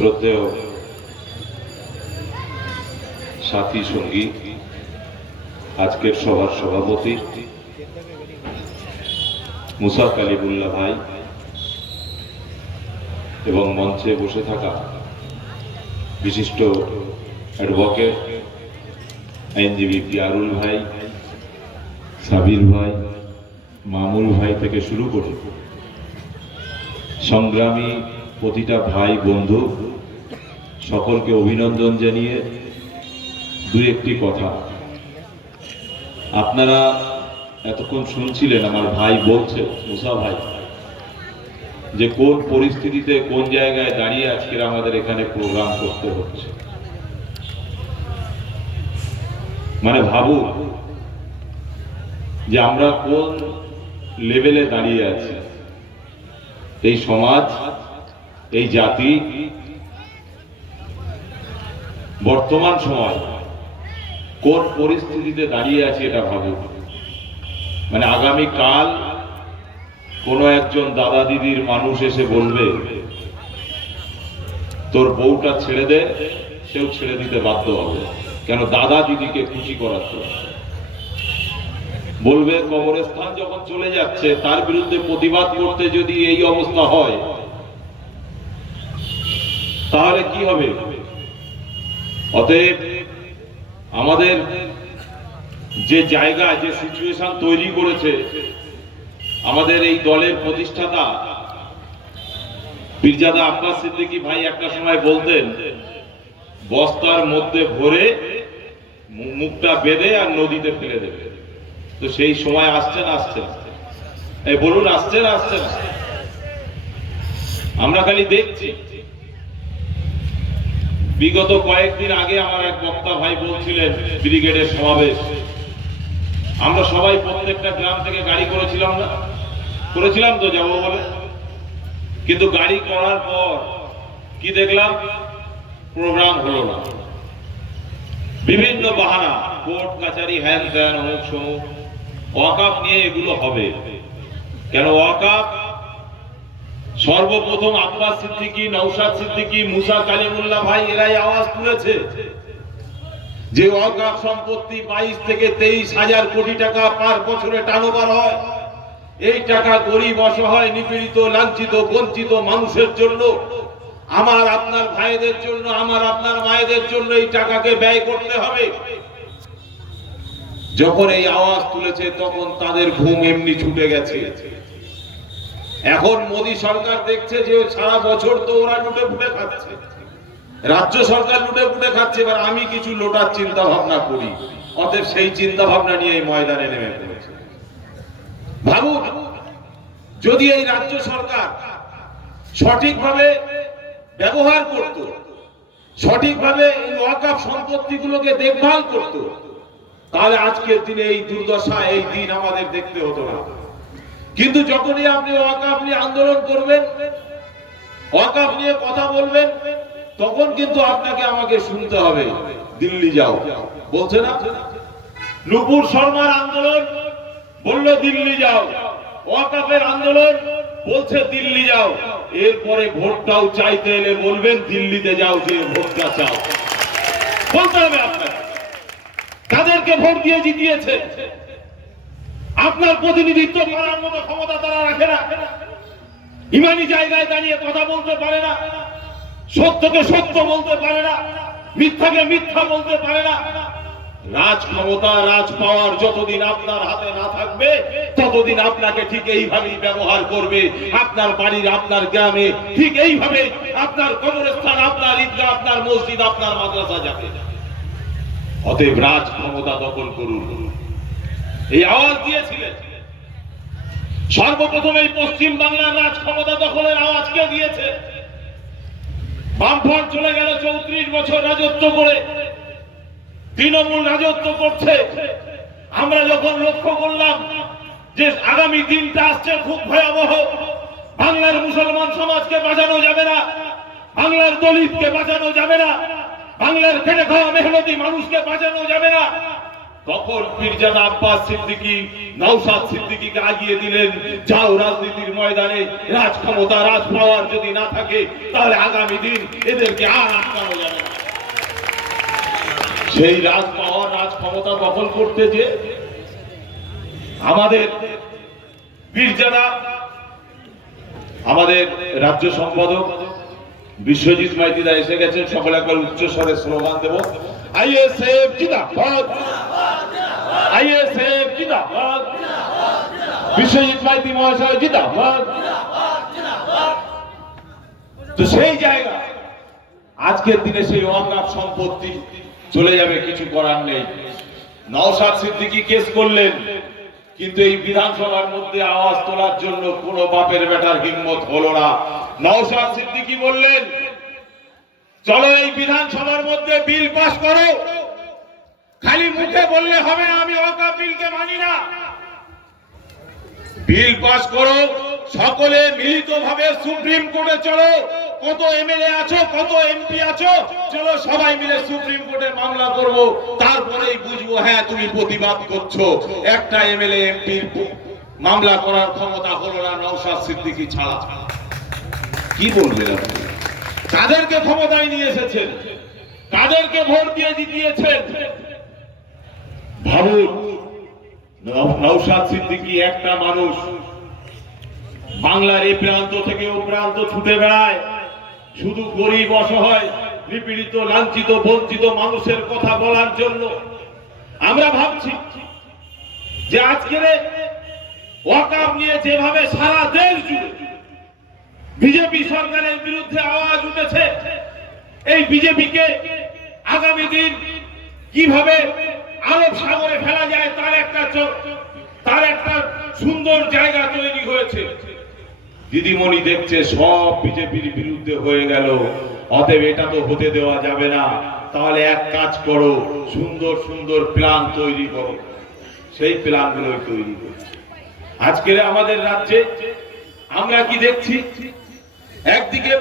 শ্রদ্ধেয় সাথী সঙ্গী, আজকের সভার সভাপতি মুসা কালিমুল্লাহ ভাই এবং মঞ্চে বসে থাকা বিশিষ্ট অ্যাডভোকেট আইনজীবী পিয়ারুল ভাই, সাবির ভাই, মামুল ভাই থেকে শুরু করে সংগ্রামী প্রতিটা ভাই বন্ধু সকলকে অভিনন্দন জানিয়ে দুই একটি কথা। আপনারা এতক্ষণ শুনছিলেন আমার ভাই বলছে, মুসা ভাই, যে কোন পরিস্থিতিতে কোন জায়গায় দাঁড়িয়ে আজকের আমাদের এখানে প্রোগ্রাম করতে হচ্ছে। মানে ভাবুন যে আমরা কোন লেভেলে দাঁড়িয়ে আছি। এই সমাজ, এই জাতি বর্তমান সময় কোন পরিস্থিতিতে দাঁড়িয়ে আছে এটা ভাবুন। মানে আগামী কাল কোন একজন দাদা দিদির মানুষ এসে বলবে তোর বউটা ছেড়ে দে, সেও ছেড়ে দিতে বাধ্য হবে। কেন? দাদা দিদিকে খুশি করার জন্য বলবে। কবরস্থান যখন চলে যাচ্ছে তার বিরুদ্ধে প্রতিবাদ করতে যদি এই অবস্থা হয় তাহলে কি হবে? অতএব আমাদের যে জায়গা, যে সিচুয়েশন তৈরি করেছে আমাদের এই দলের প্রতিষ্ঠাতা পীরজাদা আব্বাস সিদ্দিকী ভাই একটা সময় বলতেন, বস্তার মধ্যে ভরে মুখটা বেঁধে আর নদীতে ফেলে দেবে। তো সেই সময় আসছে না? আসছে না? এই বলুন, আসছে না? আসছে না? আমরা খালি দেখছি। বিগত কয়েকদিন আগে আমার এক বক্তা ভাই বলছিলেন ব্রিগেডের সমাবেশ, আমরা সবাই প্রত্যেকটা গ্রাম থেকে গাড়ি করেছিলাম না? করেছিলাম তো যাবো বলে। কিন্তু গাড়ি করার পর কি দেখলাম? প্রোগ্রাম হলো না। বিভিন্ন বাহানা, কোর্ট কাছারি, হ্যান ত্যান, অমুক সমুক। ওয়াকাফ নিয়ে এগুলো হবে কেন? ওয়াকাফ সর্বপ্রথম আব্বাস সিদ্দিকী, নওশাদ সিদ্দিকী, মুসা কালিমুল্লাহ ভাই এরাই আওয়াজ তুলেছে যে ওয়াকাফ সম্পত্তি 22 থেকে 23,000 কোটি টাকা পার বছরে টার্নওভার হয়। এই টাকা গরিব, অসহায়, নিপীড়িত, লাঞ্ছিত, বঞ্চিত মানুষের জন্য, আমার আপনার ভাইদের জন্য, আমার আপনার মায়েদের জন্য এই টাকাকে ব্যয় করতে হবে। যখন এই আওয়াজ তুলেছে তখন তাদের ঘুম এমনি ছুটে গেছে। এখন মোদী সরকার দেখছে যে সারা বছর তো ওরা লুটে ফুটে খাচ্ছে, রাজ্য সরকার লুটে ফুটে খাচ্ছে, এবার আমি কিছু লোটার চিন্তা ভাবনা করি। অতএব সেই চিন্তা ভাবনা নিয়ে এই ময়দানে নেমে পড়েছে। ভাবুন, যদি এই রাজ্য সরকার সঠিকভাবে ব্যবহার করত, সঠিকভাবে এই ওয়াকাফ সম্পত্তিগুলোকে দেখভাল করত, তাহলে আজকের দিনে এই দুর্দশা, এই দিন আমাদের দেখতে হতো না। কিন্তু যখনই আপনি ওয়াকাফ নিয়ে আন্দোলন করবেন, ওয়াকাফ নিয়ে কথা বলবেন, তখন কিন্তু আপনাকে আমাকে শুনতে হবে দিল্লি যাও, বলছে না? নুপুর শর্মার আন্দোলন বলল দিল্লি যাও, ওয়াকাফের আন্দোলন বলছে দিল্লি যাও। এরপরে ভোটটাও চাইতে এলে বলবেন দিল্লিতে যাও, যে ভোটটা চাও। বলতে হবে আপনাকে, তাদেরকে ভোট দিয়ে জিতিয়েছে। আপনার প্রতিনিধিত্ব করার মতো ক্ষমতা তারা রাখে না। ইমানি জায়গায় দাঁড়িয়ে কথা বলতে পারে না, সত্যকে সত্য বলতে পারে না, মিথ্যাকে মিথ্যা বলতে পারে না। রাজ ক্ষমতা, রাজ পাওয়ার যতদিন আপনার হাতে না থাকবে ততদিন আপনাকে ঠিক এইভাবেই ব্যবহার করবে। আপনার বাড়ির, আপনার গ্রামে ঠিক এইভাবে আপনার কবরস্থান, আপনার ঈদগাহ, আপনার মসজিদ, আপনার মাদ্রাসা যাবে। অতএব রাজ ক্ষমতা দখল করুন, এই আওয়াজ দিয়েছিলেন। সর্বপ্রথম এই পশ্চিম বাংলার রাজ ক্ষমতা দখলের আওয়াজ কে দিয়েছে? বামফ্রন্ট চলে গেল 34 বছর রাজত্ব করে, তৃণমূল রাজত্ব করছে। আমরা যখন লক্ষ্য করলাম যে আগামী দিনটা আসছে খুব ভয়াবহ, বাংলার মুসলমান সমাজকে বাঁচানো যাবে না, বাংলার দলিতকে বাঁচানো যাবে না, বাংলার খেটে খাওয়া মেহনতি মানুষকে বাঁচানো যাবে না, তখন পীরজাদা আব্বাস সিদ্দিকী নওশাদ সিদ্দিকীকে আগিয়ে দিলেন, যাও রাজনীতির ময়দানে, রাজ ক্ষমতা রাজ পাওয়ার যদি না থাকে তাহলে আগামী দিন এদেরকে আর আটকানো যাবে না। সেই রাজ পাওয়ার রাজ ক্ষমতা দখল করতে যে আমাদের পীরজাদা, আমাদের রাজ্য সম্পাদক বিশ্বজিৎ মাইতিদা এসে গেছেন। সকলে একবার উচ্চ স্বরে স্লোগান দেব, আইএসএফ জিন্দাবাদ, আইএসএফ জিন্দাবাদ, বিশ্বজিৎ মাইতি মহাশয় জিন্দাবাদ। তো সেই জায়গা আজকের দিনে সেই ওয়াকফ সম্পত্তি চলে যাবে, কিছু করার নেই। নওশাদ সিদ্দিকী কেস করলেন, কিন্তু এই বিধানসভার মধ্যে আওয়াজ তোলার জন্য কোনো বাপের বেটার হিম্মত হলো না। নওশাদ সিদ্দিকী বললেন, চলো এই বিধানসভার মধ্যে বিল পাস করো, খালি মুখে বললে হবে না আমি ওয়াকফ বিলকে মানি না, বিল পাস করো, সকলে মিলিতভাবে সুপ্রিম কোর্টে চলো, কত এমএলএ আছো, কত এমপি আছো, চলো সবাই মিলে সুপ্রিম কোর্টে মামলা করব, তারপরেই বুঝবো হ্যাঁ তুমি প্রতিবাদ করছো। একটা এমএলএ এমপির মামলা করার ক্ষমতা হলো না নওশাদ সিদ্দিকী ছাড়া। কি বলবেন আপনি? তাদেরকে ক্ষমতায় নিয়ে এসেছেন, তাদেরকে ভোট দিয়ে জিতিয়েছেন। ভাবুন, নওশাদ সিদ্দিকী একটা মানুষ, বাংলার এই প্রান্ত থেকে ও প্রান্ত ছুটে বেড়ায়, শুধু গরিব অসহায় নিপীড়িত লাঞ্ছিত বঞ্চিত মানুষের কথা বলার জন্য। আমরা ভাবছি যে আজকের ওয়াকফ নিয়ে যেভাবে সারা দেশ জুড়ে বিজেপি সরকারের বিরুদ্ধে আওয়াজ উঠেছে, এই বিজেপিকে আগামী দিন কিভাবে আরব সাগরে ফেলা যায় তার একটা সুন্দর জায়গা তৈরি হয়েছে। দিদিমণি দেখছে সব বিজেপির বিরুদ্ধে হয়ে গেল, অতএব এটা তো হতে দেওয়া যাবে না, তাহলে এক কাজ করো, সুন্দর সুন্দর প্ল্যান তৈরি করো। সেই প্ল্যানগুলো তৈরি করছে। আজকের আমাদের রাজ্যে আমরা কি দেখছি, একদিকে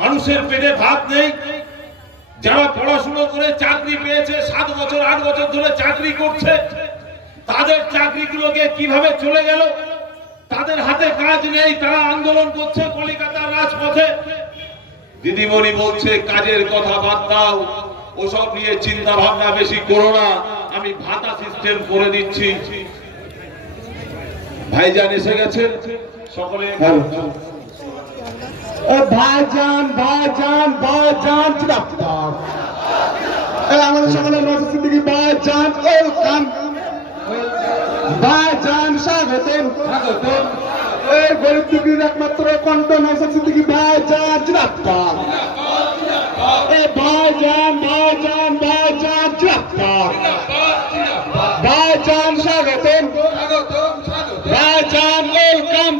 মানুষের পেটে ভাত নেই, যারা পড়াশোনা করে চাকরি পেয়েছে, 7 বছর 8 বছর ধরে চাকরি করছে, তাদের চাকরিগুলোকে কিভাবে চলে গেল, তাদের হাতে কাজ নেই, তারা আন্দোলন করছে কলকাতার রাজপথে। দিদিমণি বলছে কাজের কথা বাদ দাও, ওসব নিয়ে চিন্তা ভাবনা বেশি করো না, আমি ভাতা সিস্টেম করে দিচ্ছি। ভাইজান এসে গেছে, সকলে ভাইজান ভাইজান ভাইজান জিন্দাবাদ। আমাদের সকলের নওশাদ সিদ্দিকী ভাইজান ওয়েলকাম, ভাইজান স্বাগতম স্বাগতম। এই গরিব দুঃখীর একমাত্র কণ্ঠ নওশাদ সিদ্দিকী ভাইজান জিন্দাবাদ। এই ভাইজান ভাইজান ভাইজান জিন্দাবাদ, ভাইজান স্বাগতম স্বাগতম, ভাইজান ওয়েলকাম।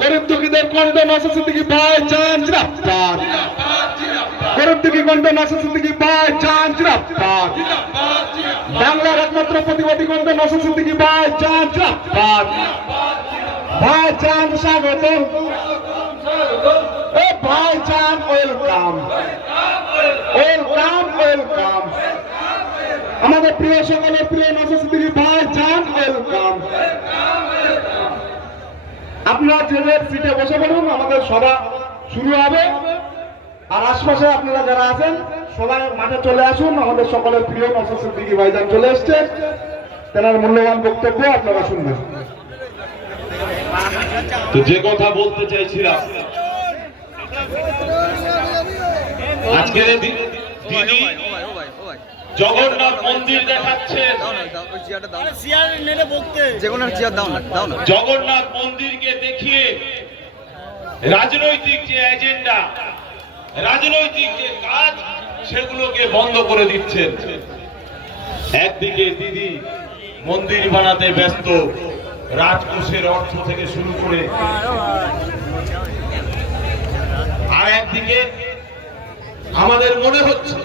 গরিব দুঃখীদের কণ্ঠ নওশাদ সিদ্দিকী ভাইজান জিন্দাবাদ, গরিব দুঃখী কণ্ঠ নওশাদ সিদ্দিকী ভাইজান জিন্দাবাদ। বাংলার একমাত্র প্রতিবাদী কণ্ঠ নওশাদ সিদ্দিকী ভাইজান জিন্দাবাদ, ভাইজান স্বাগতম, এ ভাইজান ওয়েলকাম ওয়েলকাম ওয়েলকাম। আমাদের প্রিয় সকলের প্রিয় নওশাদ সিদ্দিকী ভাইজান ওয়েলকাম। আপনারা যে সিটে বসে পড়ুন, আমাদের সভা শুরু হবে। আর আশপাশে আপনারা যারা আছেন সবাই মাঠে চলে আসুন, আমাদের সকলের প্রিয় নওশাদ সিদ্দিকী ভাইজান চলে এসছে, তেনার মূল্যবান বক্তব্য আপনারা শুনবেন। তো যে কথা বলতে চাইছিলাম, আজকের দিদি জগন্নাথ মন্দির দেখাচ্ছে, জগন্নাথ মন্দিরকে দেখিয়ে রাজনৈতিক যে এজেন্ডা, রাজনৈতিক যে কাজ, সেগুলোকে বন্ধ করে দিচ্ছেন। একদিকে দিদি মন্দির বানাতে ব্যস্ত, রাজকোষের অর্থ থেকে শুরু করে, আর একদিকে আমাদের মনে হচ্ছে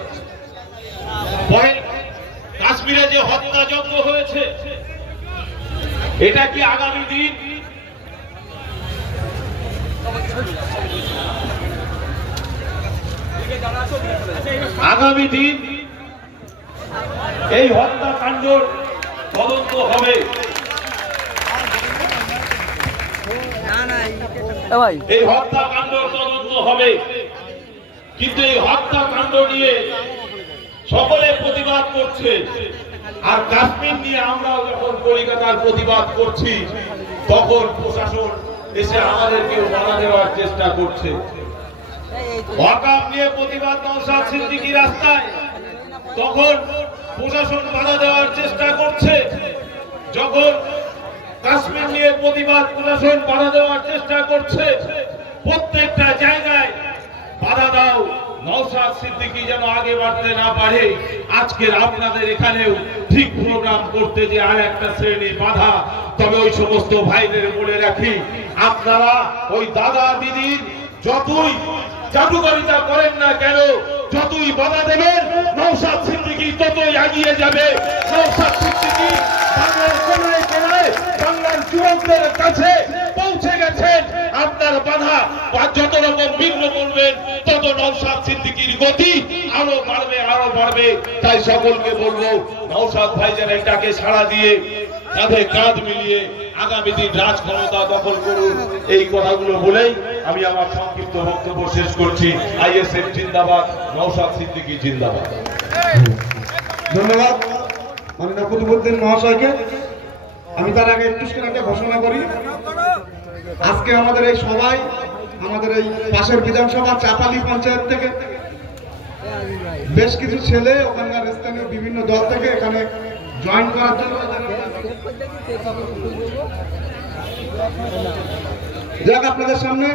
পরে কাশ্মীরে যে হত্যাযজ্ঞ হয়েছে, এটা কি আগামী দিন এই হত্যাকাণ্ড তদন্ত হবে। এই হত্যাকাণ্ড তদন্ত হবে, কিন্তু এই হত্যাকাণ্ড নিয়ে সকলে প্রতিবাদ করছে। আর কাশ্মীর নিয়ে আমরাও যখন কলকাতার প্রতিবাদ করছি, তখন প্রশাসন এসে আমাদেরকেও বাধা দেওয়ার চেষ্টা করছে। ওয়াকফ নিয়ে প্রতিবাদ নওশাদ সিদ্দিকী রাস্তায়, তখন প্রশাসন বাধা দেওয়ার চেষ্টা করছে। যখন কাশ্মীর নিয়ে প্রতিবাদ, প্রশাসন বাধা দেওয়ার চেষ্টা করছে। প্রত্যেকটা জায়গায় বাধা দাও, নওশাদ সিদ্দিকী যেন আগে বাড়তে না পারে। আজকের আপনাদের এখানেও ঠিক প্রোগ্রাম করতে যে আর একটা শ্রেণী বাধা। তবে ওই সমস্ত ভাইদের বলে রাখি, আপনারা ওই দাদা দিদির যতই জাদুকরিতা করেন না কেন, যতই বাধা দেবেন, নওশাদ সিদ্দিকী ততই এগিয়ে যাবে। নওশাদ সিদ্দিকী বাংলার কোনায় কোনায় বাংলার যুবকদের কাছে পৌঁছে গেছেন। আপনার বাধা বা যত রকম বিঘ্ন করবেন, তত নওশাদ সিদ্দিকীর গতি আরো বাড়বে, আরো বাড়বে। তাই সকলকে বলবো, নওশাদ ভাইজান এটাকে সাড়া দিয়ে কাঁধে কাঁধ মিলিয়ে আগামী দিন রাজ ক্ষমতা দখল করুন। এই কথাগুলো বলেই আমি আমার সংক্ষিপ্ত বক্তব্য শেষ করছি। আইএসএফ জিন্দাবাদ, নওশাদ সিদ্দিকী জিন্দাবাদ। ধন্যবাদ মাননীয় কুতুবউদ্দিন মহাশয়কে। আমি তার আগে একটু একটা ঘোষণা করি। আজকে আমাদের এই সবাই, আমাদের এই পাশের বিধানসভা চাপালি পঞ্চায়েত থেকে বেশ কিছু ছেলে ওখানকার স্থানীয় বিভিন্ন দল থেকে এখানে জয়েন করার জন্য যাক আপনাদের সামনে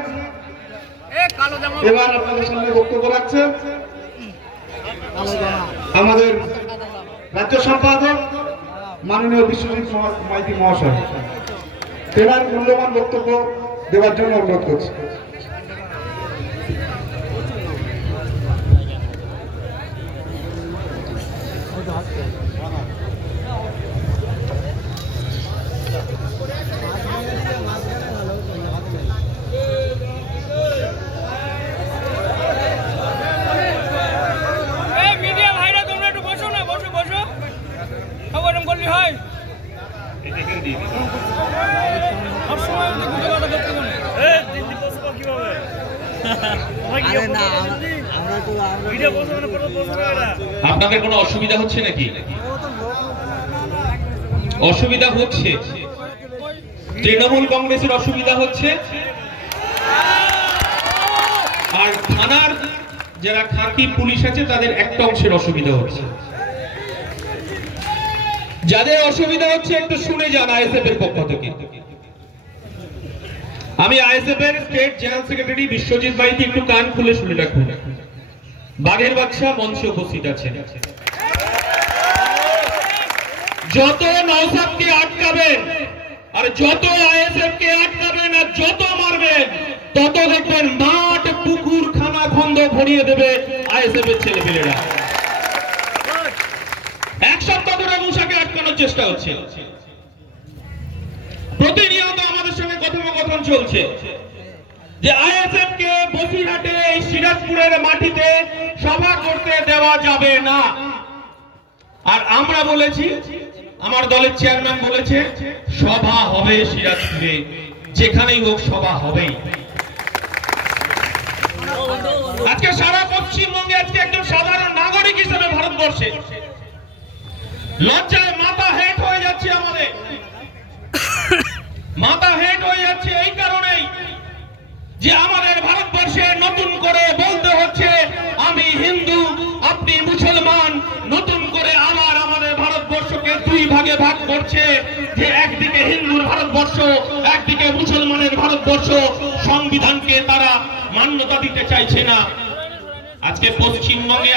এবার আপনাদের সামনে বক্তব্য রাখছে আমাদের রাজ্য সম্পাদক মাননীয় বিশ্বজিৎ মাইতি মহাশয়। তেনার মূল্যবান বক্তব্য দেওয়ার জন্য অনুরোধ করছি। আপনাদের কোনো অসুবিধা হচ্ছে নাকি? অসুবিধা হচ্ছে, তৃণমূল কংগ্রেসের অসুবিধা হচ্ছে, আর থানার যারা খাকি পুলিশ আছে তাদের একটা অংশের অসুবিধা হচ্ছে। যাদের অসুবিধা হচ্ছে একটু শুনে যান আইএসএফ এর পক্ষ থেকে। আমি আইএসএফ এর state general secretary Biswajit Maity, একটু কান খুলে শুনে রাখুন। বাঘের বাচ্চা মঞ্চে উপস্থিত আছেন। যত নওশাদকে আটকাবেন আর যত আইএসএফ কে আটকাবেন আর যত মারবেন, তত দেখবেন মাঠ পুকুর খানা খন্দ ভরিয়ে দেবে আইএসএফ এর ছেলেপেলেরা। এক সপ্তাহ ধরে মূসাকে আটকানোর চেষ্টা হচ্ছে। প্রতিনিয়ত আমাদের সঙ্গে কথোপকথন চলছে যে আইএসএফ কে বসিরহাটে এই সিরাজপুরের মাটিতে সভা করতে দেওয়া যাবে না। আর আমরা বলেছি, আমার দলের চেয়ারম্যান বলেছে সভা হবে সিরাজপুরে, যেখানেই হোক সভা হবেই। আজকে সারা পশ্চিমবঙ্গে আজকে একজন সাধারণ নাগরিক হিসেবে ভারতবর্ষে লজ্জায় মাথা হেঁট হয়ে যাচ্ছে। আমাদের মাথা হেঁট হয়ে যাচ্ছে এই কারণেই যে আমাদের ভারতবর্ষে নতুন করে বলতে হচ্ছে আমি হিন্দু, আপনি মুসলমান। নতুন করে আবার আমাদের ভারতবর্ষকে দুই ভাগে ভাগ করছে, যে একদিকে হিন্দুর ভারতবর্ষ, একদিকে মুসলমানের ভারতবর্ষ। সংবিধানকে তারা মান্যতা দিতে চাইছে না। আজকে পশ্চিমবঙ্গে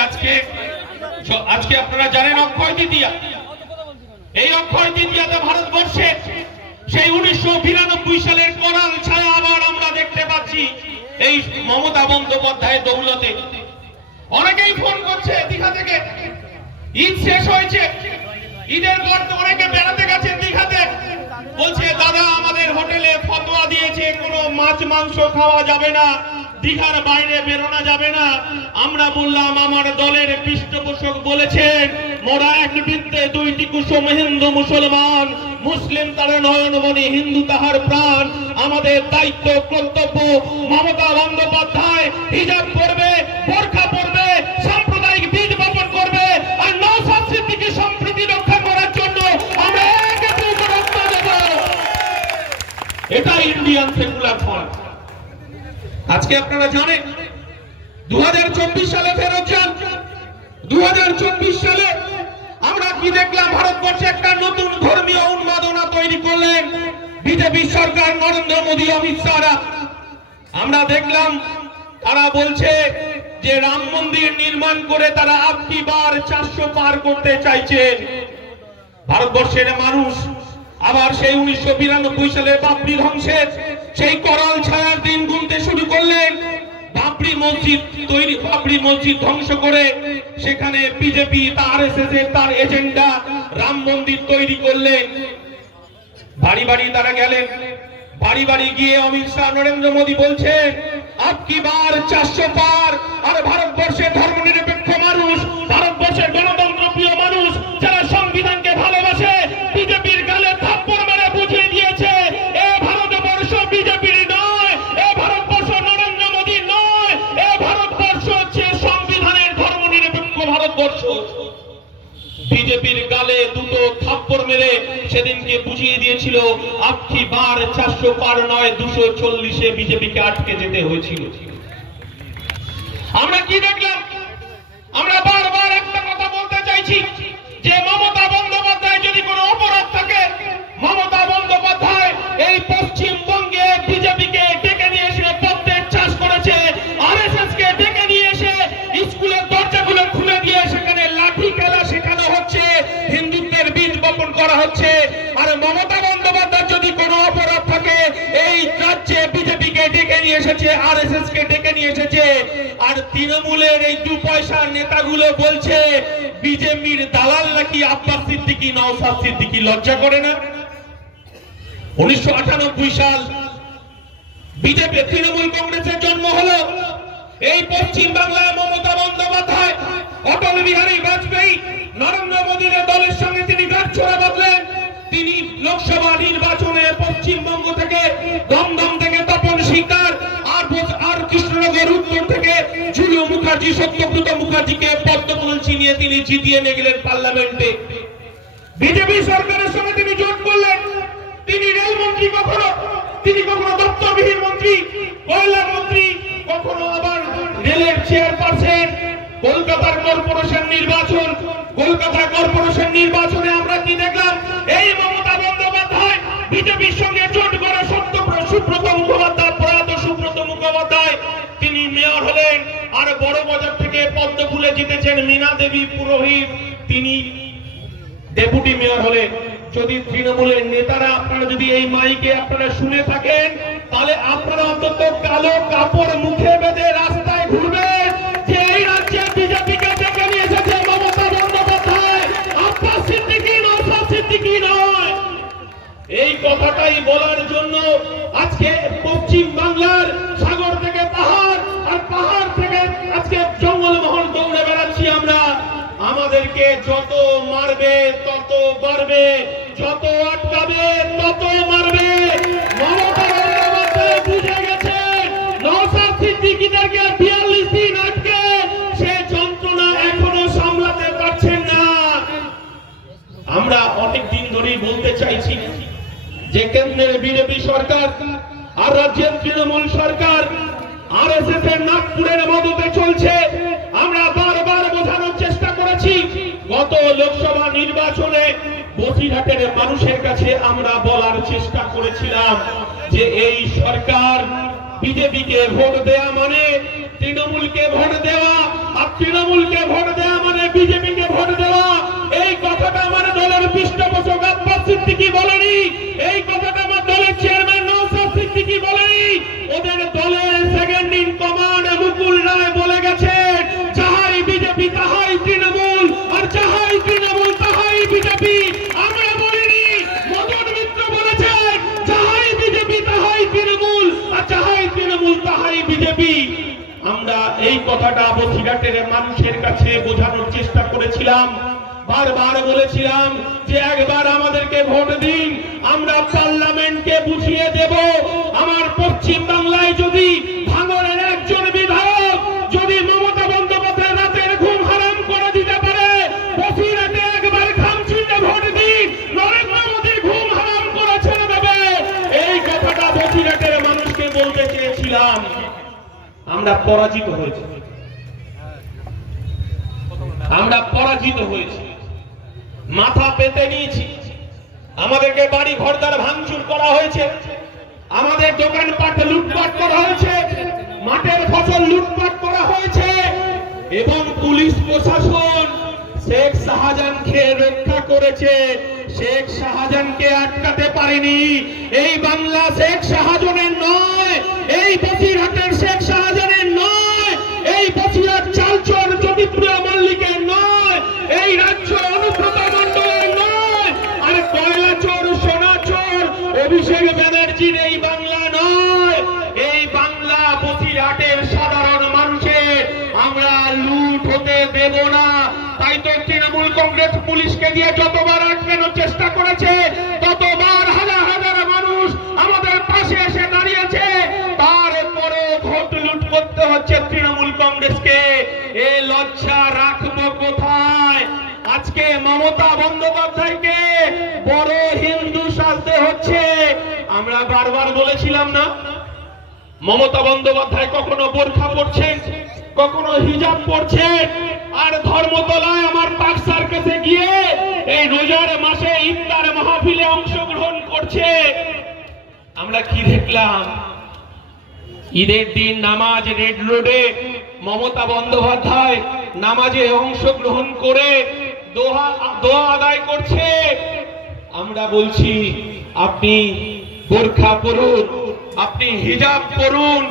আজকে আপনারা জানেন অক্ষয় তৃতীয়া। এই অক্ষয় তৃতীয়াতে ভারতবর্ষে সেই 1992 সালের করাল ছায়া আবার আমরা দেখতে পাচ্ছি এই মমতা বন্দ্যোপাধ্যায়ের দৌলতে। অনেকেই ফোন করছে দীঘা থেকে, ঈদ শেষ হয়েছে, ঈদের পর তো অনেকে বেড়াতে গেছে দীঘাতে, বলছে দাদা আমাদের হোটেলে ফতোয়া দিয়েছে কোনো মাছ মাংস খাওয়া যাবে না, দীঘার বাইরে বেরোনো যাবে না। আমরা বললাম আমার দলের পৃষ্ঠপোষক বলেছেন মোরা এক বৃত্তে দুইটি কুসুম হিন্দু মুসলমান, মুসলিম তার নয়নমণি, হিন্দু তাহার প্রাণ। আমাদের দায়িত্ব কর্তব্য, মমতা বন্দ্যোপাধ্যায় হিজাব পরবে, বোরখা পরবে, সাম্প্রদায়িক বীজ বপন করবে, আর নওশাদ সিদ্দিকী সম্প্রীতি রক্ষা করার জন্য আমরা একে রক্ত দেব। এটাই ইন্ডিয়ান সেকুলার ফ্রন্ট। আজকে আপনারা জানেন 2024 সালে ফেরত যান। 2024 সালে আমরা কি দেখলাম? ভারতবর্ষে একটা নতুন ধর্মীয় উন্মাদনা তৈরি করলেন বিজেপি সরকার, নরেন্দ্র মোদী, অমিত শাহরা। আমরা দেখলাম তারা বলছে যে রাম মন্দির নির্মাণ করে তারা আপনি বার 400 পার করতে চাইছেন। ভারতবর্ষের মানুষ আবার সেই 1992 সালে বাবরি ধ্বংসের সেই করাল ছায়ার দিন গুনতে শুরু করলেন। বাবরি মসজিদ ধ্বংস করে সেখানে বিজেপি, আরএসএস এর তার এজেন্ডা রাম মন্দির তৈরি করলেন। বাড়ি বাড়ি তারা গেলেন, বাড়ি বাড়ি গিয়ে অমিত শাহ, নরেন্দ্র মোদী বলছেন আপকি বার 400 পার। আর ভারতবর্ষের ধর্মনিরপেক্ষ মানুষ, ভারতবর্ষের গণতন্ত্র প্রিয় মানুষ, যারা সংবিধানকে ভালোবাসে, বিজেপির গালে থাপ্পড় মেরে বুঝিয়ে দিয়েছে এ ভারতবর্ষ বিজেপির নয়, এ ভারতবর্ষ নরেন্দ্র মোদীর নয়, এ ভারতবর্ষ হচ্ছে সংবিধানের ধর্মনিরপেক্ষ ভারতবর্ষ। বিজেপির গালে দুটো থাপ্পড় মেরে সেদিনকে বুঝিয়ে দিয়েছিল আপকি বার 400 পার নয়, 240-এ বিজেপিকে আটকে যেতে হয়েছিল। আমরা কি দেখলাম? আমরা বারবার একটা কথা বলতে চাইছি যে মমতা বন্দ্যোপাধ্যায় যদি কোনো অপরাধ থাকে, মমতা বন্দ্যোপাধ্যায় এই পশ্চিমবঙ্গে বিজেপিকে ডেকে নিয়ে এসে পদ্মের চাষ করেছে, আরএসএস কে ডেকে নিয়ে এসে স্কুলের দরজাগুলো খুলে দিয়ে সেখানে লাঠি খেলা শেখানো হচ্ছে, হিন্দুত্বের বীজ বপন করা হচ্ছে। আর মমতা বন্দ্যোপাধ্যায় যদি কোনো অপরাধ থাকে, এই রাজ্যে বিজেপিকে ডেকে নিয়ে এসেছে, আরএসএস কে ডেকে নিয়ে এসেছে। আর তৃণমূলের এই 2 পয়সার নেতাগুলো বলছে বিজেপির দালাল নাকি আব্বাস সিদ্দিকী, নওশাদ সিদ্দিকী। লজ্জা করে না? 1998 সাল বিজেপি তৃণমূল কংগ্রেসের জন্ম হলো। এই পশ্চিম বাংলায় মমতা বন্দ্যোপাধ্যায়, অটল বিহারী বাজপেয়ী, নরেন্দ্র মোদীর দলের সঙ্গে তিনি গাঁটছড়া বাঁধলেন। তিনি লোকসভা নির্বাচনে পশ্চিমবঙ্গ থেকে, দমদম থেকে তপন শিকদার, আর কৃষ্ণনগর উত্তর থেকে জুলিও মুখার্জি, সত্যব্রত মুখার্জিকে পদ্মফুল চিনিয়ে তিনি জিতিয়ে নিয়ে গেলেন পার্লামেন্টে। বিজেপি সরকারের সঙ্গে তিনি জোট করলেন। তিনি রেলমন্ত্রী, তিনি কখনো দপ্তরবিহীন মন্ত্রী, কয়লা মন্ত্রী, কখনো আবার রেলের চেয়ারপারসন। কলকাতা কর্পোরেশন নির্বাচনে আমরা কি দেখলাম? এই মমতা বন্দ্যোপাধ্যায় বিজেপির সঙ্গে জোট করে সুব্রত মুখোপাধ্যায়, প্রয়াত সুব্রত মুখোপাধ্যায় তিনি মেয়র হলেন। আর বড় বাজার থেকে পদ্মফুলে জিতেছেন মীনা দেবী পুরোহিত, তিনি ডেপুটি মেয়র হলেন। যদি তৃণমূলের নেতারা, আপনারা যদি এই মাইকে আপনারা শুনে থাকেন, তাহলে আপনারা অন্তত কালো কাপড় মুখে বেঁধে রাস্তায় ঘুরবেন যে এই রাজ্যে বিজেপিকে ডেকে নিয়ে এসেছে মমতা বন্দ্যোপাধ্যায়, আব্বাস সিদ্দিকী, নওশাদ সিদ্দিকী নয়। এই কথাটাই বলার জন্য আজকে পশ্চিম বাংলার সাগর থেকে পাহাড়, আর পাহাড় থেকে আজকে জঙ্গলমহল দৌড়ে বেড়াচ্ছি আমরা। আমাদেরকে যত মারবে তত বাড়বে, যত আটকাবে তত মারবে। মমতা বন্দ্যোপাধ্যায় বুঝে গেছে নওশাদ সিদ্দিকীদেরকে 42 দিন আটকে সে যন্ত্রণা এখনো সামলাতে পারছেন না। আমরা অনেক দিন ধরেই বলতে চাইছি যে কেন্দ্রের বিজেপি সরকার আর রাজ্যের তৃণমূল সরকার আরএসএস এর নাগপুরের মদতে চলছে। আমরা বারবার বোঝানোর চেষ্টা করেছি। গত লোকসভা নির্বাচনে বসিরহাটের মানুষের কাছে আমরা বলার চেষ্টা করেছিলাম যে এই সরকার বিজেপিকে ভোট দেওয়া মানে তৃণমূলকে ভোট দেওয়া, আর তৃণমূলকে ভোট দেওয়া মানে বিজেপিকে ভোট দেওয়া। এই কথাটা আমার দলের পৃষ্ঠপোষক আব্বাস সিদ্দিকী বলেনি, এই কথাটা আমার দলের চেয়ারম্যান নওশাদ সিদ্দিকী বলেনি। ওদের দলের second in command Mukul Roy বলে গেছে যাহাই বিজেপি তাহাই তৃণমূল, আর যাহাই তৃণমূল তাহাই বিজেপি। আমরা বলিনি, মদন মিত্র বলেছে যাহাই বিজেপি তাহাই তৃণমূল, আর যাহাই তৃণমূল তাহাই বিজেপি। আমরা এই কথাটা বসিরহাটের মানুষের কাছে বোঝানোর চেষ্টা করেছিলাম। বারবার বলেছিলাম যে একবার আমাদেরকে ভোট দিন, আমরা পার্লামেন্টকে বুঝিয়ে দেব। আমার পশ্চিম বাংলায় যদি ভাঙনের একজন বিধায়ক যদি মমতা বন্দ্যোপাধ্যায় রাতের ঘুম হারাম করে দিতে পারে, বসিরহাটে একবার খামচিতে ভোট দিন, নরেন্দ্র মোদীর ঘুম হারাম করে ছেড়ে দেবে। এই কথাটা বসিরহাটের মানুষকে বলতে চেয়েছিলাম। আমরা পরাজিত হয়েছি, আমরা পরাজিত হয়েছি, মাথা পেতে নিয়েছি। আমাদেরকে বাড়ি ঘরদার ভাঙচুর করা হয়েছে, আমাদের দোকানপাট লুটপাট করা হয়েছে, মাঠের ফসল লুটপাট করা হয়েছে, এবং পুলিশ প্রশাসন শেখ শাহজাহানকে রক্ষা করেছে, শেখ শাহজাহানকে আটকাতে পারেনি। এই বাংলা শেখ শাহজাহানের নয়, এই বসিরহাটের শেখ শাহজাহানের নয়, এই বসিরহাট চালচর জ্যোতিপ্রিয় মল্লিকের নয়, এই রাজ্য অনুব্রত মণ্ডলের নয়, আর কয়লাচর সোনাচর অভিষেক ব্যানার্জির এই বাংলা নয়। এই বাংলা বসিরহাটের সাধারণ মানুষের আমরা লুট হতে দেব না। তাই তো তৃণমূল কংগ্রেস পুলিশকে দিয়ে যতবার আটকানোর চেষ্টা করেছে, ততবার হাজার হাজার মানুষ আমাদের পাশে এসে দাঁড়িয়েছে। তারপরে ভোট লুট করতে হচ্ছে তৃণমূল কংগ্রেসকে। এ লজ্জা রাখবো কোথায়? আজকে মমতা বন্দ্যোপাধ্যায়কে বড় হিন্দু সাজতে হচ্ছে। আমরা বারবার বলেছিলাম না, মমতা বন্দ্যোপাধ্যায় কখনো বোরখা পরছেন, কখনো হিজাব পরছেন, আর ধর্মতলায় আমার পাক সার্কাসে গিয়ে এই রোজার মাসে ইফতার মাহফিলে অংশগ্রহণ করছে। আমরা কি দেখলাম? ঈদের দিন নামাজ রেড রোডে মমতা বন্দ্যোপাধ্যায় নামাজে অংশগ্রহণ করে দোয়া আদায় করছে। আমরা বলছি আপনি বোরখা পরুন, আপনি হিজাব পরুন,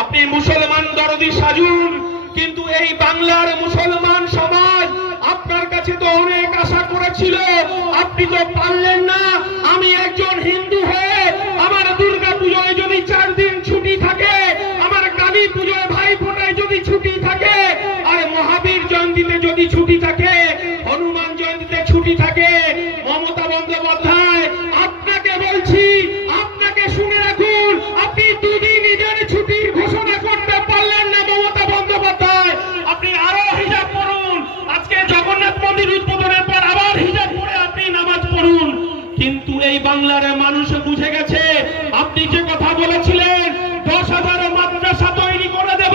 আপনি মুসলমান দরদি সাজুন, কিন্তু এই বাংলার মুসলমান সমাজ আপনার কাছে তো অনেক আশা করেছিল, আপনি তো পারলেন না। আমি একজন হিন্দু হয়ে আমার দুর্গা পুজোয় যদি 4 দিন ছুটি থাকে, আমার কালী পুজোয় ভাই ফোঁটায় যদি ছুটি থাকে, আর মহাবীর জয়ন্তীতে যদি ছুটি থাকে, হনুমান জয়ন্তীতে ছুটি থাকে, মমতা বন্দ্যোপাধ্যায় আপনাকে বলছি, আপনাকে শুনে রাখুন, আপনি 2 দিন ঈদের ছুটির ঘোষণা করতে পারলেন না মমতা বন্দ্যোপাধ্যায়। আপনি আরো হিজাব পড়ুন, আজকে জগন্নাথ মন্দির উদ্বোধনের পর আবার হিজাব পরে আপনি নামাজ পড়ুন। কিন্তু এই বাংলার মানুষ বুঝে গেছে, আপনি যে কথা বলেছিলেন 10,000 মাদ্রাসা তৈরি করে দেব,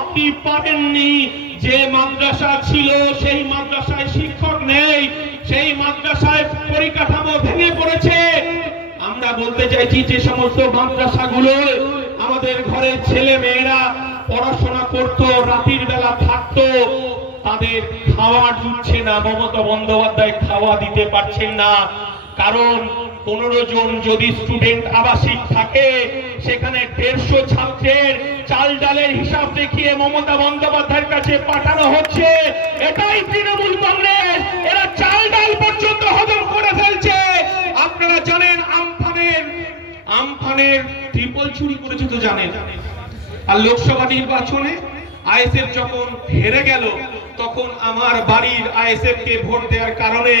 আপনি পারেননি। যে মাদ্রাসা ছিল সেই মাদ্রাসায় শিক্ষক নেই, সেই মাদ্রাসায় পরিকাঠামো ভেঙে পড়েছে। আমরা বলতে চাইছি যে সমস্ত মাদ্রাসাগুলো আমাদের ঘরের ছেলে মেয়েরা পড়াশোনা করতো, রাতের বেলা থাকতো, তাদের খাওয়া জুটছে না। মমতা বন্দ্যোপাধ্যায় খাওয়া দিতে পারছেন না, কারণ 15 জন যদি স্টুডেন্ট আবাসিক থাকে, সেখানে 150 ছাত্রের চাল ডালের হিসাব দেখিয়ে মমতা বন্দ্যোপাধ্যায়ের কাছে পাঠানো হচ্ছে। এটাই তৃণমূল কংগ্রেস, এরা চাল ডাল পর্যন্ত হজম করে ফেলছে। আপনারা জানেন আমফানের ট্রিপল চুরি করেছে তো জানেন। আর লোকসভা নির্বাচনে আইএসএফ যখন হেরে গেল, তখন আমার বাড়ির আইএসএফ কে ভোট দেওয়ার কারণে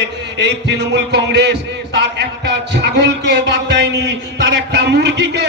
এই তৃণমূল কংগ্রেস তার একটা ছাগলকেও বাদ দেয়নি, তার একটা মুরগিকে